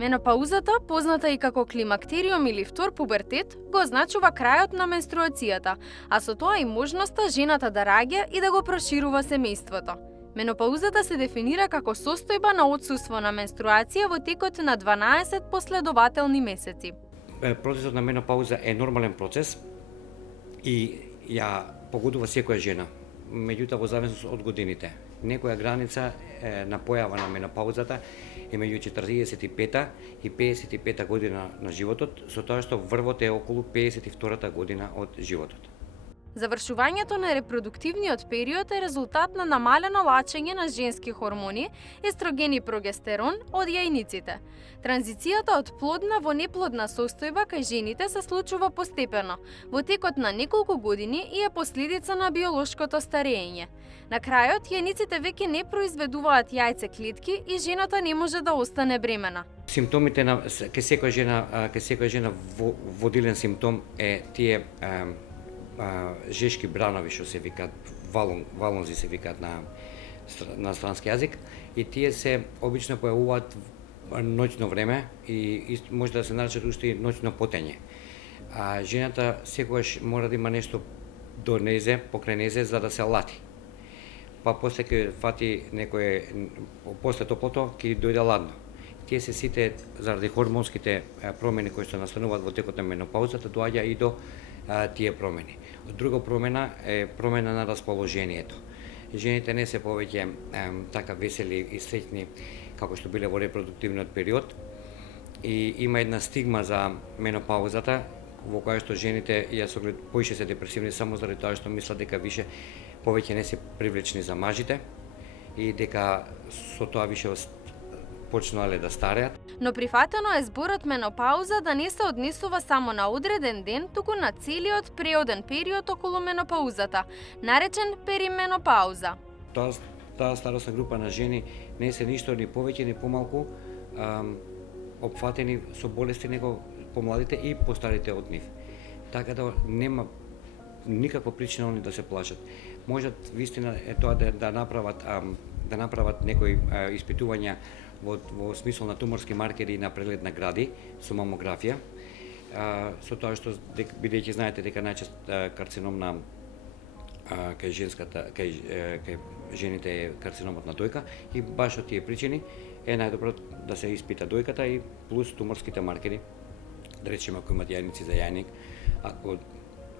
Менопаузата, позната и како климактериум или втор пубертет, го означува крајот на менструацијата, а со тоа и можноста жената да раѓа и да го проширува семејството. Менопаузата се дефинира како состојба на отсуство на менструација во текот на 12 последователни месеци. Процесот на менопауза е нормален процес и ја погодува секоја жена, меѓутоа во зависност од годините. Некоја граница на појава на менопаузата е меѓу 45-та и 55-та година на животот, со тоа што врвот е околу 52-та година од животот. Завршувањето на репродуктивниот период е резултат на намалено лачење на женски хормони, естроген и прогестерон од јајниците. Транзицијата од плодна во неплодна состојба кај жените се случува постепено, во текот на неколку години и е последица на биолошкото старење. На крајот, јајниците веќе не произведуваат јајце клетки и жената не може да остане бремена. Симптомите на ке секоја жена водилен симптом е тие жешки бранови што се викаат, валонзи се викаат на странски јазик, и тие се обично појавуваат ноќно време и може да се наречат уште и ноќно потење. А жената секогаш мора да има нешто до незе, покрај незе, за да се лати. Па после ќе фати после топлото ќе дојде ладно. Тие се сите заради хормонските промени кои што настануваат во текот на менопаузата, доаѓа и до тие промени. Друга промена е промена на расположението. Жените не се повеќе така весели и среќни како што биле во репродуктивниот период и има една стигма за менопаузата во која што жените ја поише се депресивни само заради тоа што мислат дека повеќе не се привлечни за мажите и дека со тоа више почнале да стареат. Но прифатено е зборот менопауза да не се однесува само на одреден ден, туку на целиот преоден период околу менопаузата, наречен перименопауза. Таа старосна група на жени не се ништо ни повеќе ни помалку опфатени со болести него помладите и постарите од нив. Така да нема никаква причина они да се плашат. Можат вистина е тоа да направат некои испитувања во смисол на туморски маркери на преглед на гради со мамографија, со тоа што бидејќи знаете дека најчест карцином на кај жените е карциномот на дојка и баш од тие причини е најдобро да се испита дојката и плюс туморските маркери, да речеме ако имат јајници за јајник,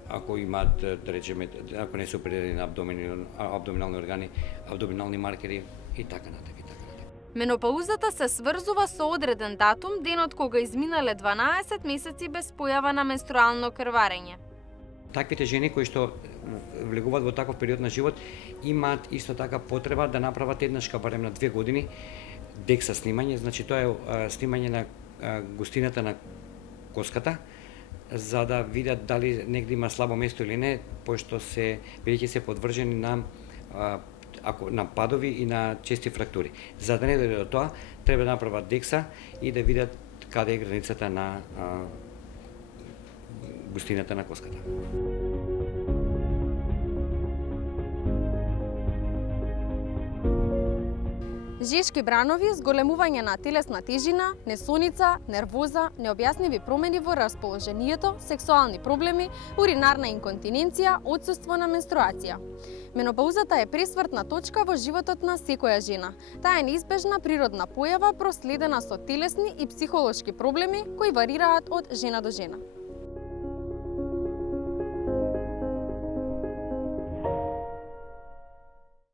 ако имаат, да речеме, ако не се оперирани на абдоминални органи, абдоминални маркери и така натаму. Менопаузата се сврзува со одреден датум, денот кога изминале 12 месеци без појава на менструално крварење. Таквите жени кои што влегуваат во таков период на живот имаат исто така потреба да направат еднашка барем на 2 години DEXA снимање, значи тоа е снимање на густината на коската, за да видат дали негде има слабо место или не, пошто бидејќи се подвржени на падови и на чести фрактури. За да не дојде до тоа, треба да направат DEXA и да видат каде е границата на густината на коската. Жешки бранови, зголемување на телесна тежина, несоница, нервоза, необјасневи промени во расположението, сексуални проблеми, уринарна инконтиненција, отсуство на менструација. Менопаузата е пресвртна точка во животот на секоја жена. Таа е неизбежна природна појава проследена со телесни и психолошки проблеми кои варираат од жена до жена.